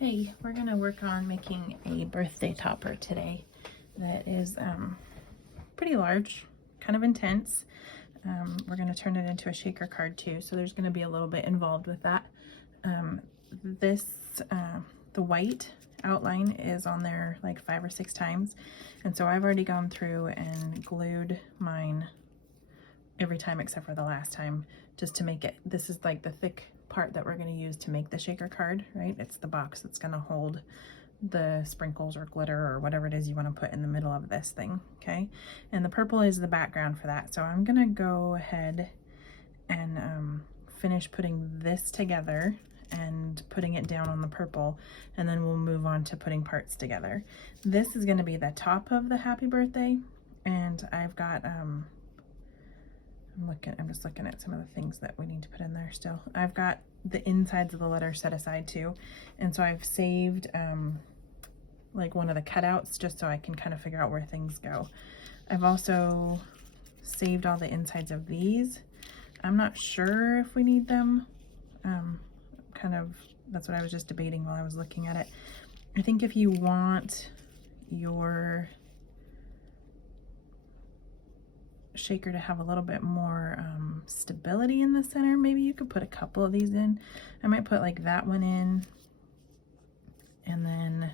Hey, we're gonna work on making a birthday topper today that is pretty large, kind of intense. We're gonna turn it into a shaker card too, so there's gonna be a little bit involved with that. This, the white outline is on there like 5 or 6 times, and so I've already gone through and glued mine every time except for the last time, just to make it, this is like the thick part that we're going to use to make the shaker card, right? It's the box that's going to hold the sprinkles or glitter or whatever it is you want to put in the middle of this thing, okay? And the purple is the background for that. So I'm going to go ahead and finish putting this together and putting it down on the purple, and then we'll move on to putting parts together. This is going to be the top of the happy birthday, and I've got I'm just looking at some of the things that we need to put in there still. I've got the insides of the letters set aside too, and so I've saved like one of the cutouts just so I can kind of figure out where things go. I've also saved all the insides of these. I'm not sure if we need them. That's what I was just debating while I was looking at it. I think if you want your shaker to have a little bit more stability in the center, maybe you could put a couple of these in. I might put like that one in, and then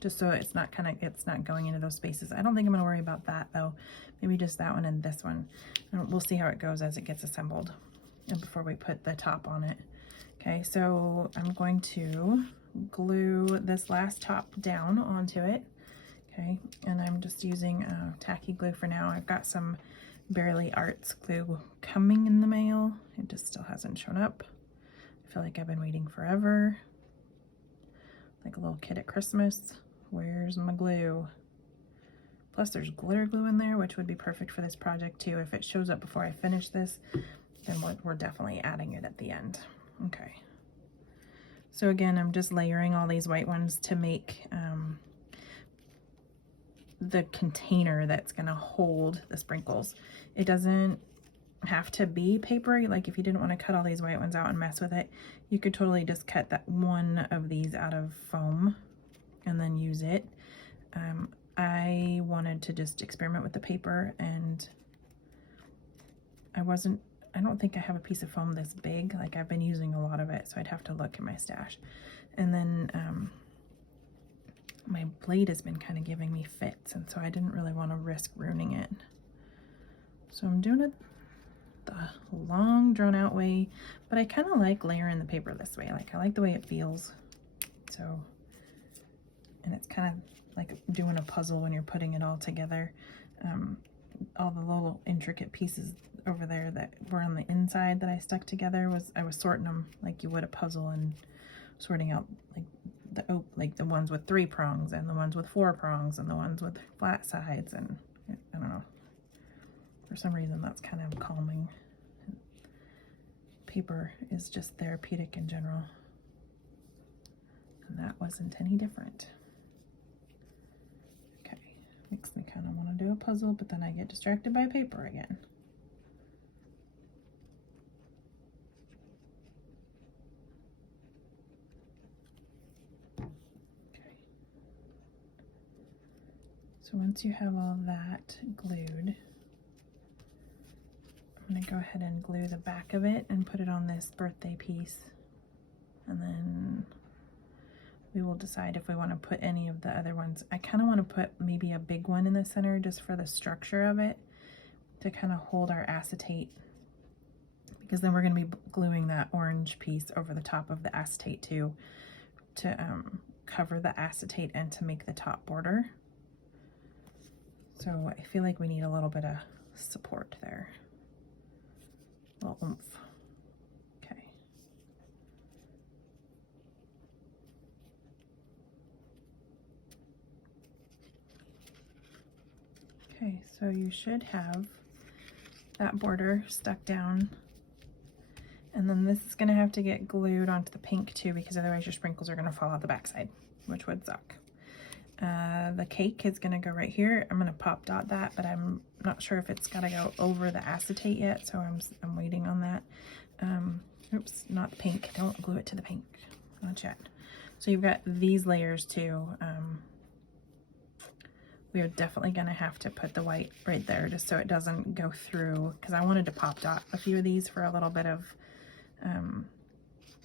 just so it's not going into those spaces. I don't think I'm going to worry about that though. Maybe just that one and this one, and we'll see how it goes as it gets assembled and before we put the top on it. Okay, so I'm going to glue this last top down onto it. Okay, and I'm just using tacky glue for now. I've got some Barely Arts glue coming in the mail. It just still hasn't shown up. I feel like I've been waiting forever. Like a little kid at Christmas. Where's my glue? Plus there's glitter glue in there, which would be perfect for this project too. If it shows up before I finish this, then we're definitely adding it at the end. Okay. So again, I'm just layering all these white ones to make the container that's gonna hold the sprinkles. It doesn't have to be paper. Like if you didn't want to cut all these white ones out and mess with it, you could totally just cut that one of these out of foam and then use it. I wanted to just experiment with the paper, and I don't think I have a piece of foam this big. Like I've been using a lot of it, so I'd have to look in my stash. And then my blade has been kind of giving me fits, and so I didn't really want to risk ruining it. So I'm doing it the long drawn out way, but I kind of like layering the paper this way. Like I like the way it feels. So, and it's kind of like doing a puzzle when you're putting it all together. All the little intricate pieces over there that were on the inside that I stuck together, I was sorting them like you would a puzzle, and sorting out like the ones with 3 prongs and the ones with 4 prongs and the ones with flat sides, and I don't know, for some reason that's kind of calming. Paper is just therapeutic in general, and that wasn't any different. Okay, makes me kind of want to do a puzzle, but then I get distracted by paper again. So once you have all that glued, I'm going to go ahead and glue the back of it and put it on this birthday piece. And then we will decide if we want to put any of the other ones. I kind of want to put maybe a big one in the center just for the structure of it, to kind of hold our acetate, because then we're going to be gluing that orange piece over the top of the acetate too, to cover the acetate and to make the top border. So I feel like we need a little bit of support there, a little oomph. Okay. Okay, so you should have that border stuck down, and then this is going to have to get glued onto the pink too, because otherwise your sprinkles are going to fall out the backside, which would suck. The cake is going to go right here. I'm going to pop dot that, but I'm not sure if it's got to go over the acetate yet, so I'm waiting on that. oops, not the pink. Don't glue it to the pink. Not yet. So you've got these layers too. We are definitely going to have to put the white right there just so it doesn't go through, because I wanted to pop dot a few of these for a little bit of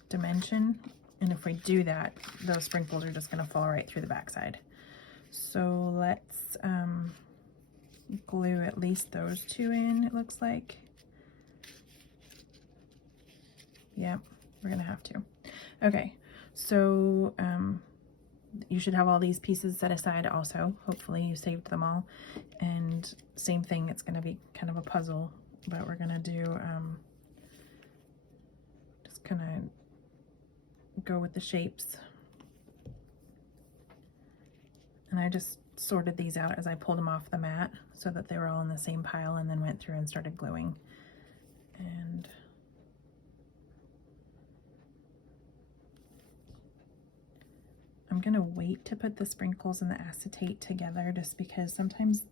dimension. And if we do that, those sprinkles are just going to fall right through the backside. So let's glue at least those two in, it looks like. Yep, we're going to have to. Okay, so you should have all these pieces set aside also. Hopefully you saved them all. And same thing, it's going to be kind of a puzzle, but we're going to do just kind of go with the shapes. And I just sorted these out as I pulled them off the mat so that they were all in the same pile, and then went through and started gluing. And I'm gonna wait to put the sprinkles and the acetate together, just because sometimes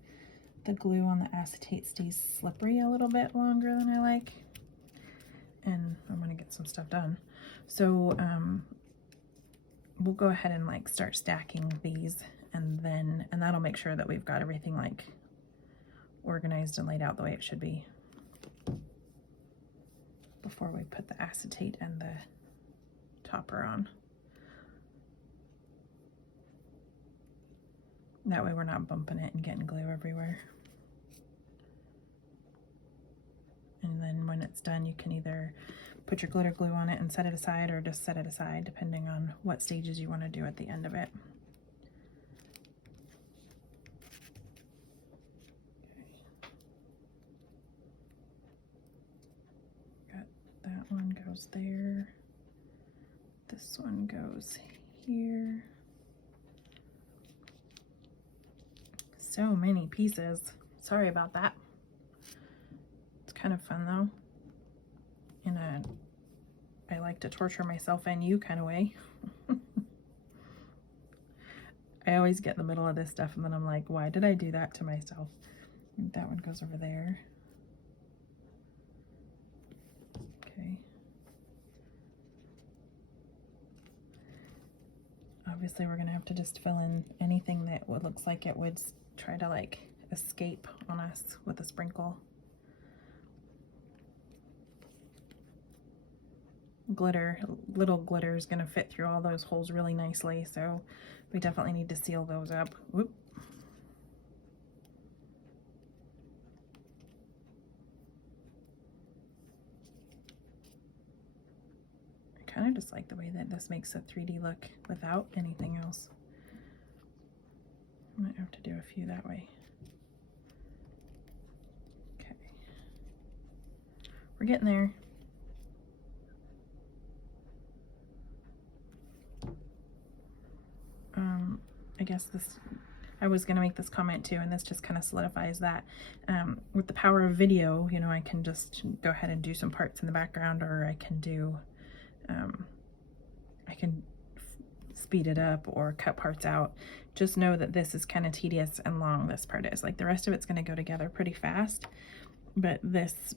the glue on the acetate stays slippery a little bit longer than I like, and I'm gonna get some stuff done. So we'll go ahead and like start stacking these, and that'll make sure that we've got everything like organized and laid out the way it should be before we put the acetate and the topper on. That way we're not bumping it and getting glue everywhere. And then when it's done, you can either put your glitter glue on it and set it aside, or just set it aside depending on what stages you want to do at the end of it. Okay. Got that one goes there. This one goes here. So many pieces. Sorry about that. It's kind of fun though. In a I like to torture myself and you kind of way. I always get in the middle of this stuff and then I'm like, why did I do that to myself? That one goes over there. Okay. Obviously we're gonna have to just fill in anything that looks like it would try to like escape on us with a sprinkle. Glitter, little glitter is going to fit through all those holes really nicely, so we definitely need to seal those up. Whoop. I kind of just like the way that this makes a 3D look without anything else. I might have to do a few that way. Okay. We're getting there. I guess I was going to make this comment too, and this just kind of solidifies that. With the power of video, you know, I can just go ahead and do some parts in the background, or I can do, I can speed it up or cut parts out. Just know that this is kind of tedious and long, this part is. Like the rest of it's going to go together pretty fast, but this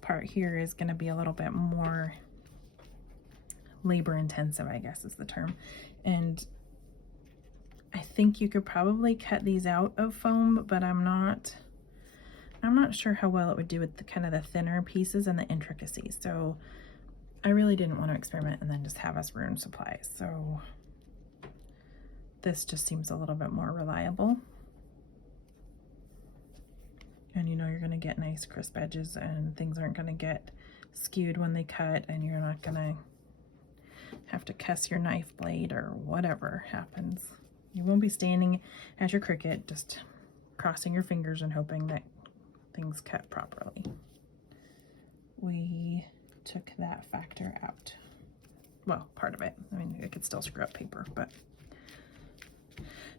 part here is going to be a little bit more labor intensive, I guess is the term. And I think you could probably cut these out of foam, but I'm not sure how well it would do with the kind of the thinner pieces and the intricacies. So I really didn't want to experiment and then just have us ruin supplies. So this just seems a little bit more reliable. And you know you're going to get nice crisp edges, and things aren't going to get skewed when they cut, and you're not going to have to cuss your knife blade or whatever happens. You won't be standing at your Cricut just crossing your fingers and hoping that things cut properly. We took that factor out. Well, part of it. I mean, it could still screw up paper, but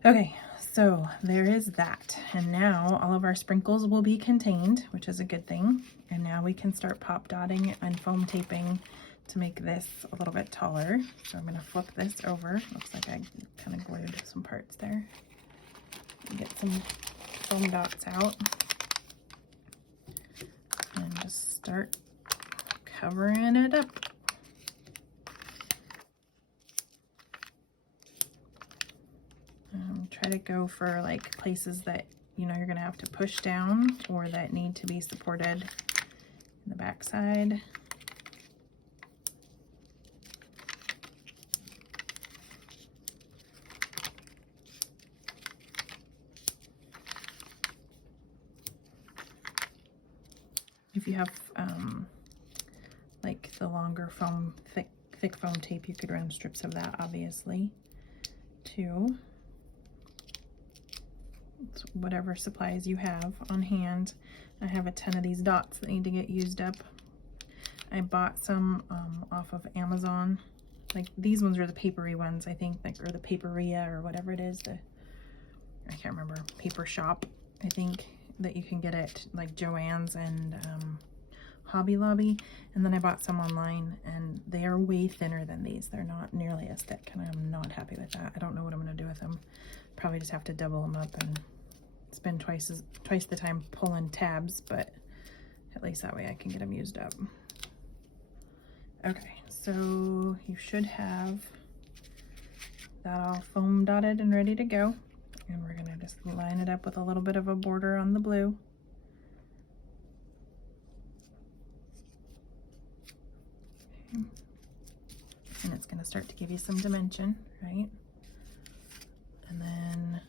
okay, so there is that. And now all of our sprinkles will be contained, which is a good thing. And now we can start pop dotting and foam taping to make this a little bit taller. So I'm going to flip this over. Looks like I kind of glued some parts there. Get some foam dots out and just start covering it up. Try to go for like places that you know you're gonna have to push down or that need to be supported in the back side. If you have like the longer foam, thick foam tape, you could run strips of that obviously too. So whatever supplies you have on hand. I have a ton of these dots that need to get used up. I bought some off of Amazon. Like these ones are the papery ones, I think, like, or the paperia or whatever it is. I can't remember, paper shop, I think, that you can get at like Joann's and Hobby Lobby. And then I bought some online and they are way thinner than these. They're not nearly as thick and I'm not happy with that. I don't know what I'm gonna do with them. Probably just have to double them up and spend twice the time pulling tabs, but at least that way I can get them used up. Okay, so you should have that all foam dotted and ready to go. And we're gonna just line it up with a little bit of a border on the blue. Okay. And it's gonna start to give you some dimension, right? And then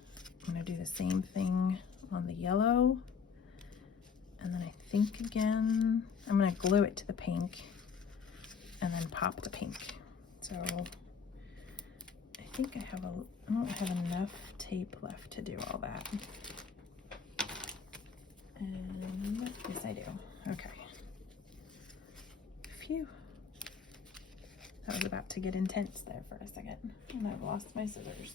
I'm gonna do the same thing on the yellow. And then I think again, I'm gonna glue it to the pink and then pop the pink. So I think I don't have enough tape left to do all that. And yes, I do. Okay. Phew. That was about to get intense there for a second. And I've lost my scissors.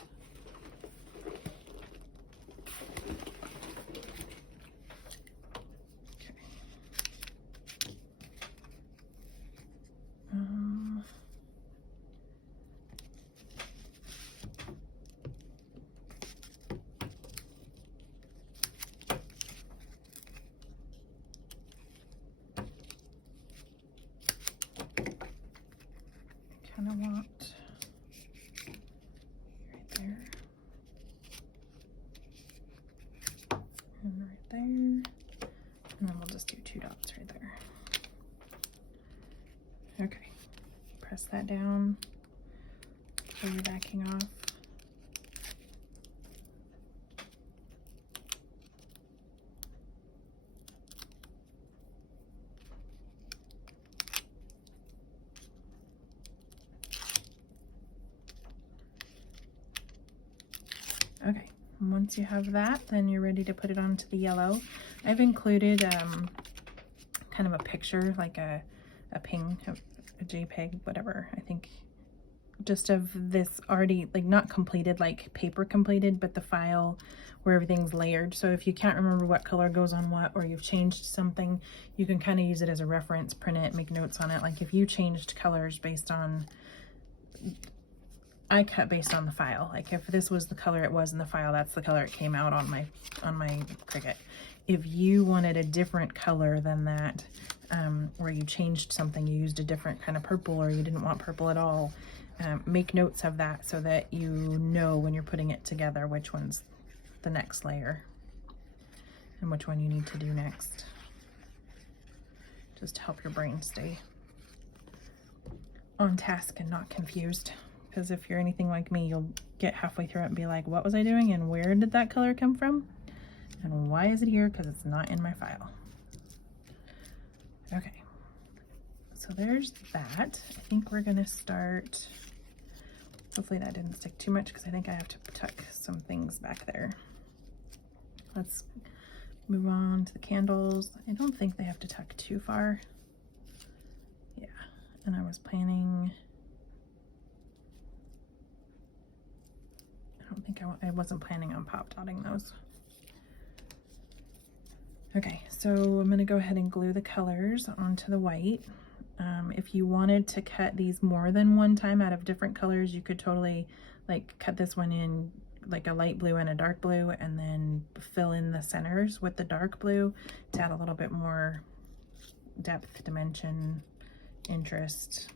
Kind of want right there and right there, and then we'll just do 2 dots right there. Okay, press that down, pull your backing off. Okay, and once you have that, then you're ready to put it onto the yellow. I've included kind of a picture, like a ping, a JPEG, whatever, I think, just of this already, like not completed, like paper completed, but the file where everything's layered. So if you can't remember what color goes on what, or you've changed something, you can kind of use it as a reference, print it, make notes on it. Like if you changed colors based on, I cut based on the file. Like if this was the color it was in the file, that's the color it came out on my Cricut. If you wanted a different color than that, or you changed something, you used a different kind of purple, or you didn't want purple at all, make notes of that so that you know when you're putting it together which one's the next layer and which one you need to do next. Just to help your brain stay on task and not confused. Because if you're anything like me, you'll get halfway through it and be like, what was I doing and where did that color come from? And why is it here? Because it's not in my file. Okay, so there's that. I think we're gonna start, hopefully that didn't stick too much because I think I have to tuck some things back there. Let's move on to the candles. I don't think they have to tuck too far. Yeah, and I was planning, I wasn't planning on pop dotting those. Okay, so I'm gonna go ahead and glue the colors onto the white. If you wanted to cut these more than one time out of different colors, you could totally like cut this one in like a light blue and a dark blue and then fill in the centers with the dark blue to add a little bit more depth, dimension, interest,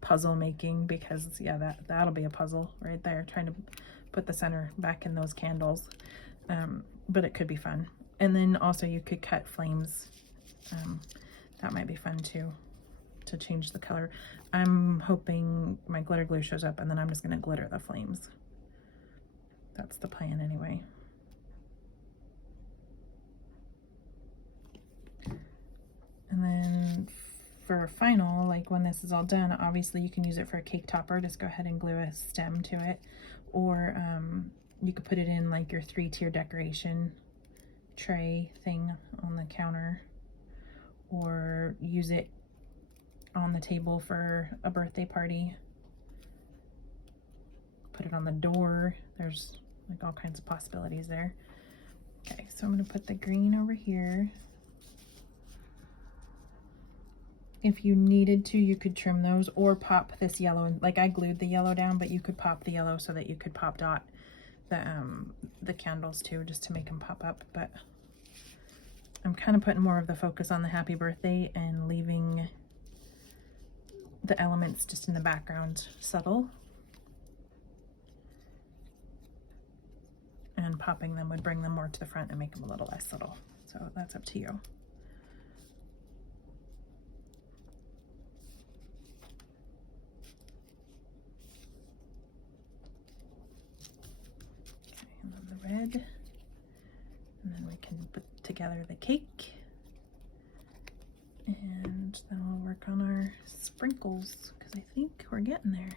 puzzle making, because yeah, that'll be a puzzle right there, trying to put the center back in those candles. But it could be fun. And then also you could cut flames. That might be fun too, to change the color. I'm hoping my glitter glue shows up and then I'm just gonna glitter the flames. That's the plan anyway. And then for final, like when this is all done, obviously you can use it for a cake topper. Just go ahead and glue a stem to it. Or you could put it in like your 3-tier decoration tray thing on the counter. Or use it on the table for a birthday party. Put it on the door. There's like all kinds of possibilities there. Okay, so I'm gonna put the green over here. If you needed to, you could trim those or pop this yellow. Like I glued the yellow down, but you could pop the yellow so that you could pop dot the candles too, just to make them pop up. But I'm kind of putting more of the focus on the happy birthday and leaving the elements just in the background subtle. And popping them would bring them more to the front and make them a little less subtle. So that's up to you. Red, and then we can put together the cake, and then we'll work on our sprinkles, because I think we're getting there.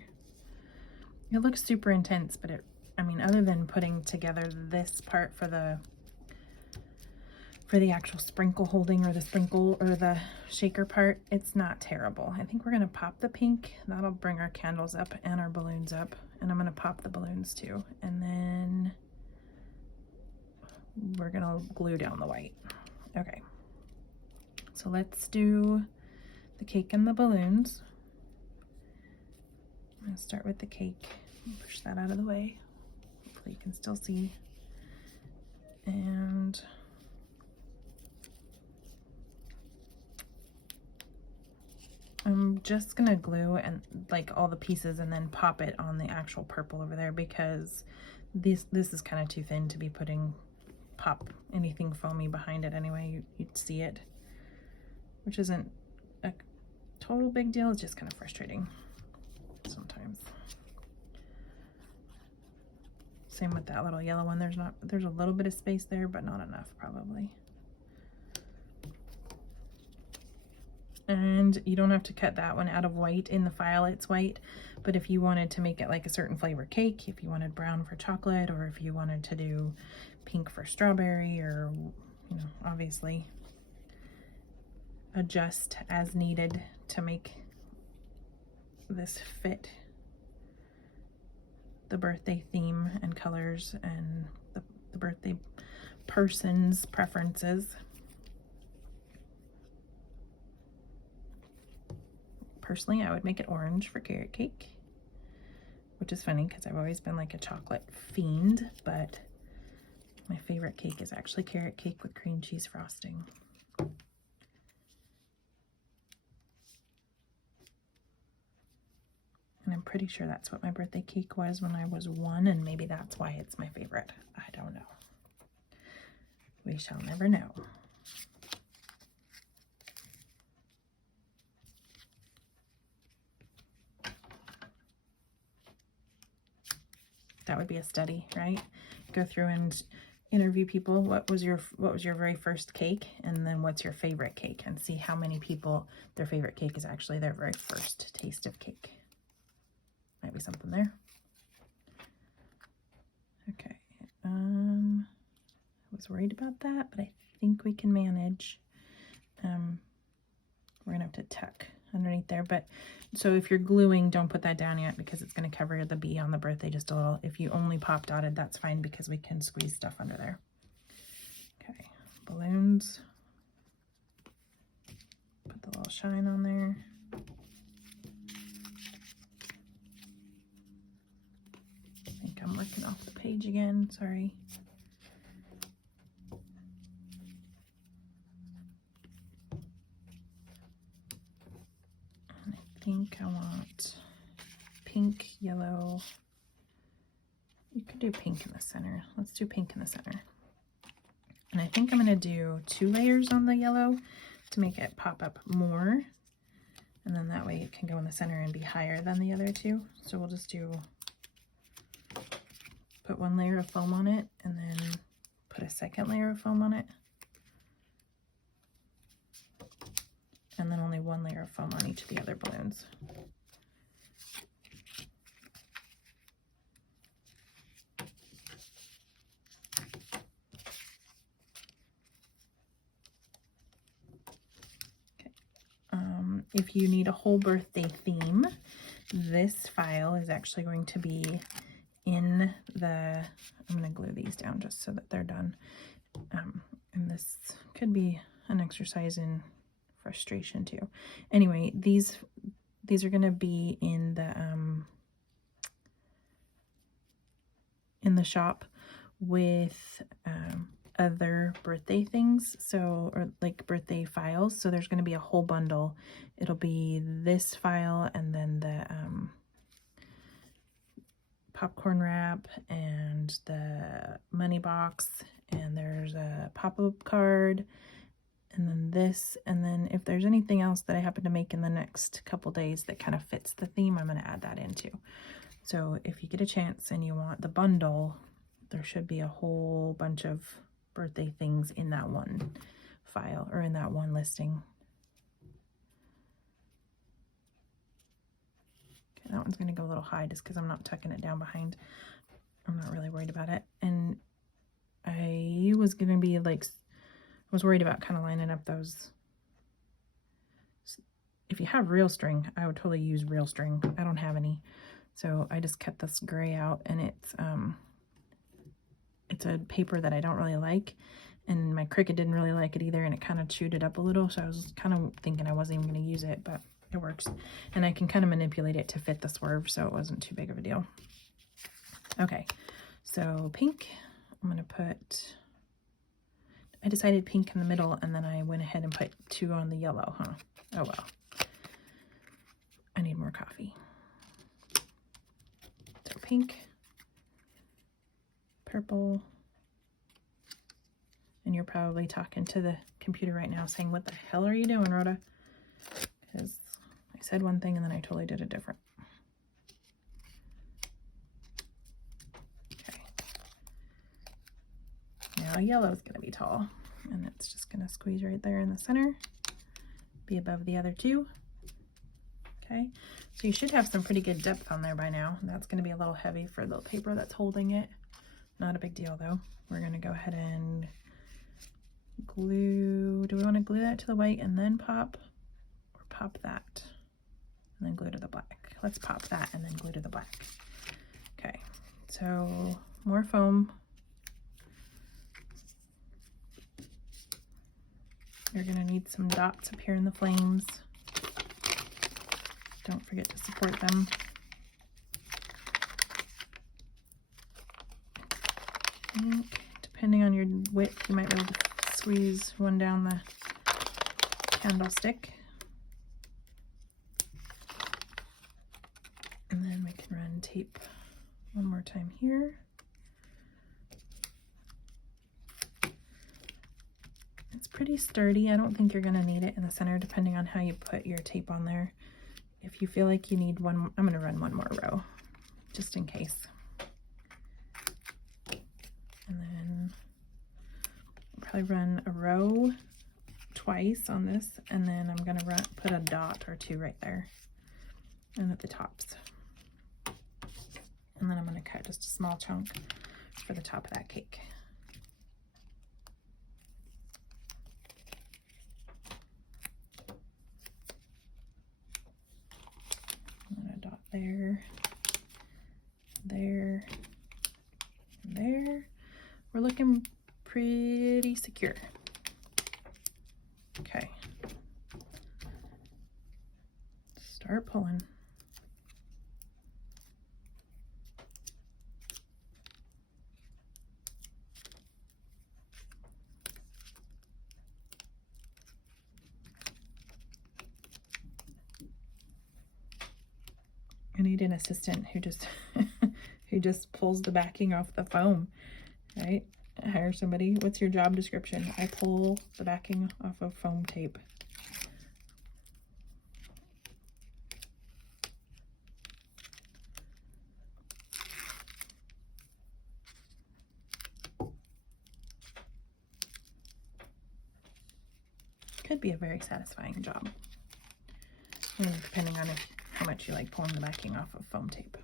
It looks super intense, but I mean, other than putting together this part for the actual sprinkle holding, or the sprinkle or the shaker part, it's not terrible. I think we're gonna pop the pink. That'll bring our candles up and our balloons up, and I'm gonna pop the balloons too, and then we're gonna glue down the white. Okay, so let's do the cake and the balloons. I'm gonna start with the cake. Push that out of the way. Hopefully you can still see. And I'm just gonna glue and like all the pieces and then pop it on the actual purple over there, because this is kind of too thin to be putting pop anything foamy behind it anyway. You'd see it, which isn't a total big deal. It's just kind of frustrating sometimes. Same with that little yellow one. There's a little bit of space there, but not enough probably. And you don't have to cut that one out of white. In the file it's white, but if you wanted to make it like a certain flavor cake, if you wanted brown for chocolate, or if you wanted to do pink for strawberry, or you know, obviously adjust as needed to make this fit the birthday theme and colors and the birthday person's preferences. Personally, I would make it orange for carrot cake, which is funny because I've always been like a chocolate fiend, but my favorite cake is actually carrot cake with cream cheese frosting. And I'm pretty sure that's what my birthday cake was when I was 1, and maybe that's why it's my favorite. I don't know. We shall never know. That would be a study, right? Go through and interview people. What was your very first cake, and then what's your favorite cake, and see how many people their favorite cake is actually their very first taste of cake. Might be something there. Okay. I was worried about that, but I think we can manage. We're gonna have to tuck underneath there, but so if you're gluing, don't put that down yet, because it's going to cover the bee on the birthday just a little. If you only pop dotted, that's fine, because we can squeeze stuff under there. Okay, balloons. Put the little shine on there. I think I'm working off the page again, sorry. pink. I want pink, yellow. You could do pink in the center. Let's do pink in the center. And I think I'm going to do 2 layers on the yellow to make it pop up more. And then that way it can go in the center and be higher than the other 2. So we'll just put 1 layer of foam on it and then put a 2nd layer of foam on it. And then only 1 layer of foam on each of the other balloons. If you need a whole birthday theme, this file is actually going to be in the, I'm going to glue these down just so that they're done. And this could be an exercise in frustration too. Anyway, these are going to be in the shop with other birthday things, so, or like birthday files. So there's going to be a whole bundle. It'll be this file and then the popcorn wrap and the money box, and there's a pop-up card, and then this, and then if there's anything else that I happen to make in the next couple days that kind of fits the theme, I'm going to add that in too. So if you get a chance and you want the bundle, there should be a whole bunch of birthday things in that one file, or in that one listing. Okay, that one's going to go a little high just because I'm not tucking it down behind. I'm not really worried about it. And I was going to be like, I was worried about kind of lining up those. If you have real string, I would totally use real string. I don't have any. So I just cut this gray out, and it's a paper that I don't really like, and my Cricut didn't really like it either, and it kind of chewed it up a little, so I was kind of thinking I wasn't even going to use it, but it works. And I can kind of manipulate it to fit the swerve, so it wasn't too big of a deal. Okay, so pink, I'm going to put, I decided pink in the middle, and then I went ahead and put 2 on the yellow, huh? Oh well. I need more coffee. So pink, purple, and you're probably talking to the computer right now saying, what the hell are you doing, Rhoda? Because I said one thing and then I totally did it different. Okay. Now yellow is going to be tall, and it's just going to squeeze right there in the center, be above the other 2. Okay, so you should have some pretty good depth on there by now. That's going to be a little heavy for the paper that's holding it. Not a big deal though. We're going to go ahead and glue. Do we want to glue that to the white and then pop, or pop that and then glue to the black? Let's pop that and then glue to the black. Okay, so more foam. You're going to need some dots up here in the flames. Don't forget to support them. I think, depending on your width, you might be able to squeeze one down the candlestick. And then we can run tape one more time here. It's pretty sturdy. I don't think you're going to need it in the center, depending on how you put your tape on there. If you feel like you need one, I'm going to run one more row, just in case. And then I'll probably run a row twice on this, and then I'm going to put a dot or 2 right there and at the tops. And then I'm going to cut just a small chunk for the top of that cake. There, there, and there. We're looking pretty secure. Okay. Start pulling. need an assistant who just who just pulls the backing off the foam, right? Hire somebody. What's your job description? I pull the backing off of foam tape. Could be a very satisfying job. I mean, depending on how much you like pulling the backing off of foam tape.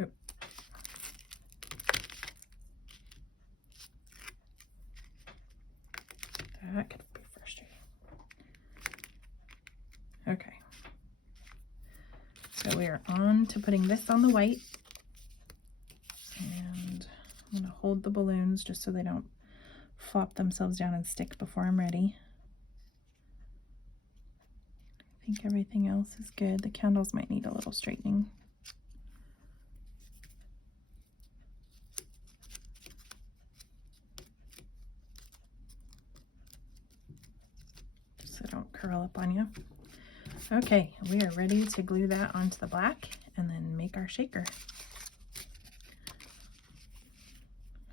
Oop. That could be frustrating. Okay. So we are on to putting this on the white. And I'm going to hold the balloons just so they don't flop themselves down and stick before I'm ready. I think everything else is good. The candles might need a little straightening. Just so they don't curl up on you. Okay, we are ready to glue that onto the black and then make our shaker.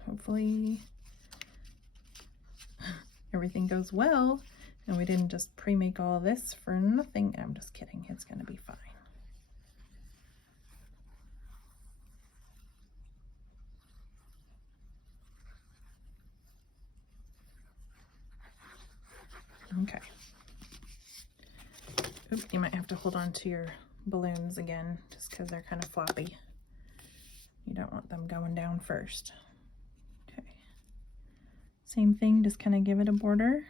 Hopefully everything goes well and we didn't just pre-make all of this for nothing. I'm just kidding, it's gonna be fine. Okay. Oops, you might have to hold on to your balloons again just because they're kind of floppy. You don't want them going down first. Okay. Same thing, just kind of give it a border.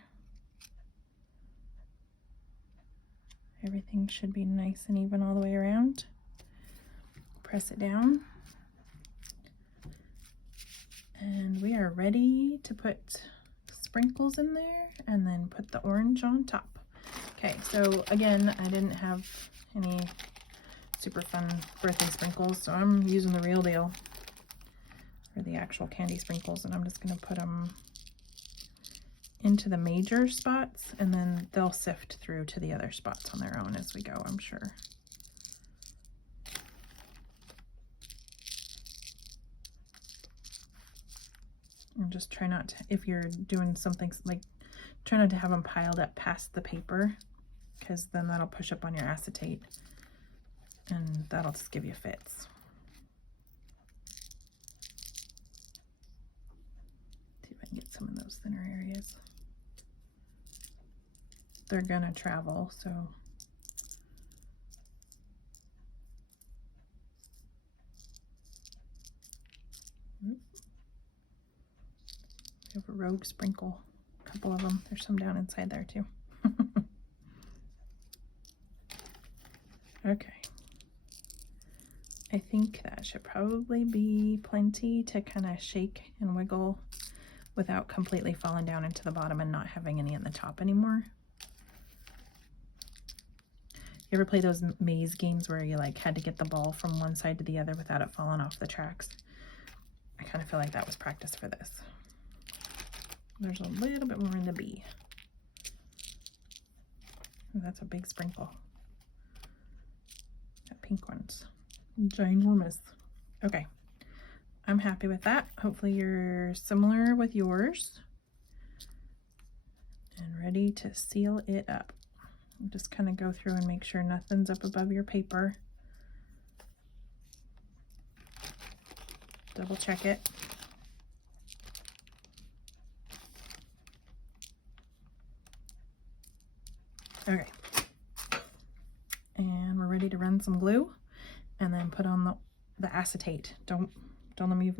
Everything should be nice and even all the way around. Press it down. And we are ready to put sprinkles in there and then put the orange on top. Okay, so again, I didn't have any super fun birthday sprinkles, so I'm using the real deal, or the actual candy sprinkles, and I'm just going to put them into the major spots, and then they'll sift through to the other spots on their own as we go, I'm sure. And just try not to, if you're doing something like, try not to have them piled up past the paper, because then that'll push up on your acetate and that'll just give you fits. See if I can get some of those thinner areas. They're gonna travel, so we have a rogue sprinkle, a couple of them. There's some down inside there too. Okay, I think that should probably be plenty to kind of shake and wiggle without completely falling down into the bottom and not having any in the top anymore. You ever play those maze games where you like had to get the ball from one side to the other without it falling off the tracks? I kind of feel like that was practice for this. There's a little bit more in the B. Oh, that's a big sprinkle. That pink one's ginormous. Okay, I'm happy with that. Hopefully you're similar with yours and ready to seal it up. Just kind of go through and make sure nothing's up above your paper. Double check it. Okay. And we're ready to run some glue and then put on the acetate. Don't let me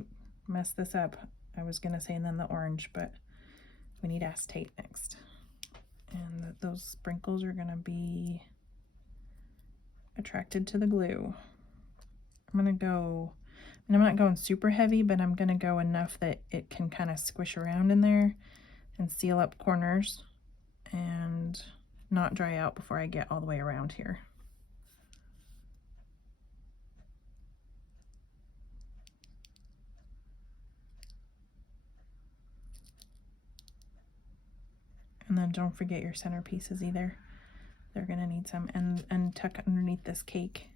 mess this up. I was gonna say and then the orange, but we need acetate next. And those sprinkles are gonna be attracted to the glue. I'm gonna go, and I'm not going super heavy, but I'm gonna go enough that it can kind of squish around in there and seal up corners and not dry out before I get all the way around here. And then don't forget your centerpieces either. they're gonna need some, and tuck underneath this cake.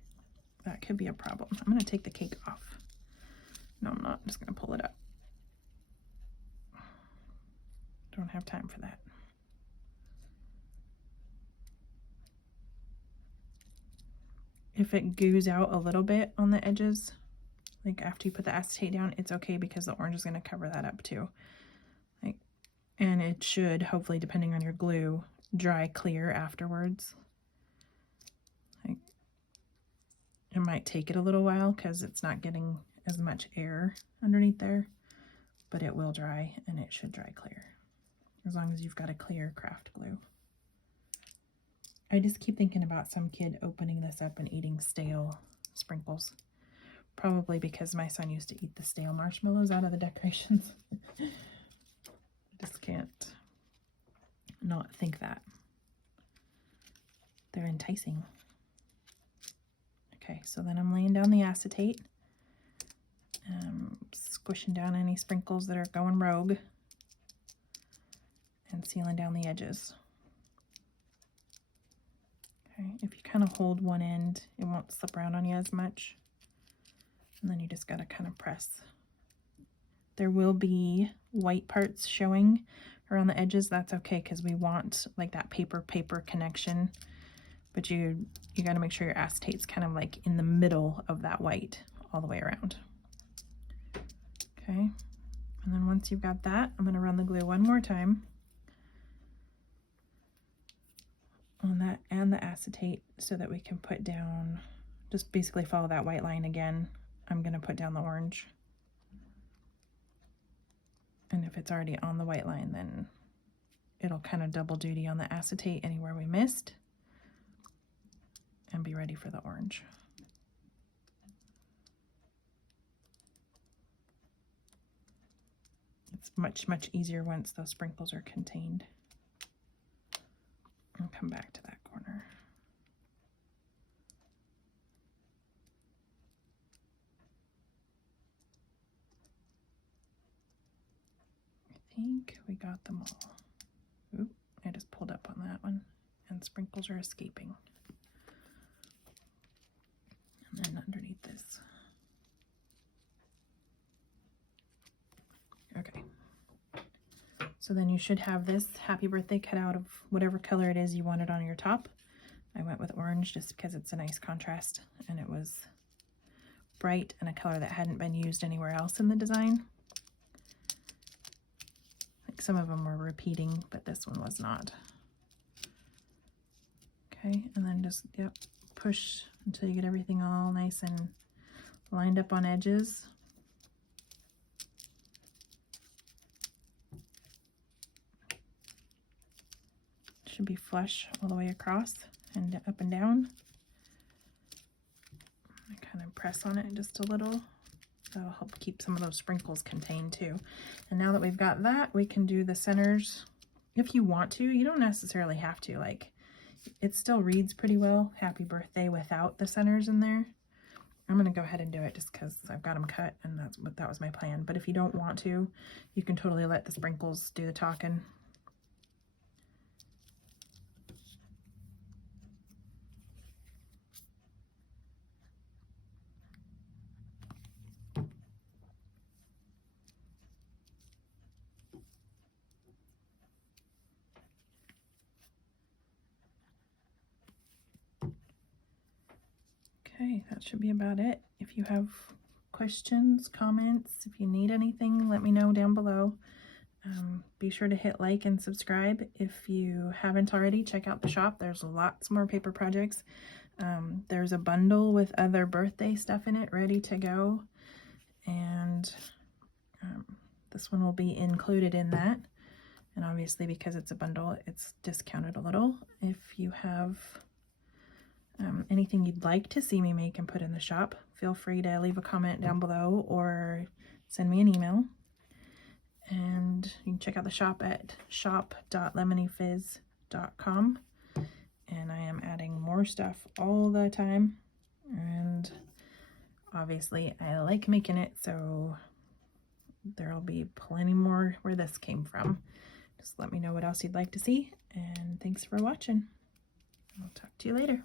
That could be a problem. I'm gonna take the cake off. No, I'm not. I'm just gonna pull it up. Don't have time for that. If it goos out a little bit on the edges, like after you put the acetate down, it's okay because the orange is going to cover that up too. Like, and it should, hopefully, depending on your glue, dry clear afterwards. Like, it might take it a little while because it's not getting as much air underneath there, but it will dry, and it should dry clear as long as you've got a clear craft glue. I just keep thinking about some kid opening this up and eating stale sprinkles. Probably because my son used to eat the stale marshmallows out of the decorations. I just can't not think that. They're enticing. Okay, so then I'm laying down the acetate. Squishing down any sprinkles that are going rogue. And sealing down the edges. Okay, if you kind of hold one end, it won't slip around on you as much. And then you just got to kind of press. There will be white parts showing around the edges. That's okay because we want like that paper connection. But you got to make sure your acetate's kind of like in the middle of that white all the way around. Okay, and then once you've got that, I'm going to run the glue one more time on that and the acetate so that we can put down, just basically follow that white line again. I'm going to put down the orange. And if it's already on the white line, then it'll kind of double duty on the acetate anywhere we missed. And be ready for the orange. It's much, much easier once those sprinkles are contained. And come back to that corner. I think we got them all. Oop, I just pulled up on that one, and sprinkles are escaping. And then underneath this. Okay. So then you should have this happy birthday cut out of whatever color it is you wanted on your top. I went with orange just because it's a nice contrast, and it was bright and a color that hadn't been used anywhere else in the design. Like some of them were repeating, but this one was not. Okay, and then just, yep, push until you get everything all nice and lined up on edges. Should be flush all the way across and up and down. I kind of press on it just a little. That'll help keep some of those sprinkles contained too. And now that we've got that, we can do the centers if you want to. You don't necessarily have to. Like, it still reads pretty well, happy birthday, without the centers in there. I'm going to go ahead and do it just because I've got them cut, and that was my plan. But if you don't want to, you can totally let the sprinkles do the talking. Okay, that should be about it. If you have questions, comments, if you need anything, let me know down below. Be sure to hit like and subscribe. If you haven't already, check out the shop. There's lots more paper projects. There's a bundle with other birthday stuff in it ready to go. And this one will be included in that. And obviously, because it's a bundle, it's discounted a little. If you have anything you'd like to see me make and put in the shop, feel free to leave a comment down below or send me an email. And you can check out the shop at shop.lemonyfizz.com. And I am adding more stuff all the time. And obviously I like making it, so there'll be plenty more where this came from. Just let me know what else you'd like to see. And thanks for watching. I'll talk to you later.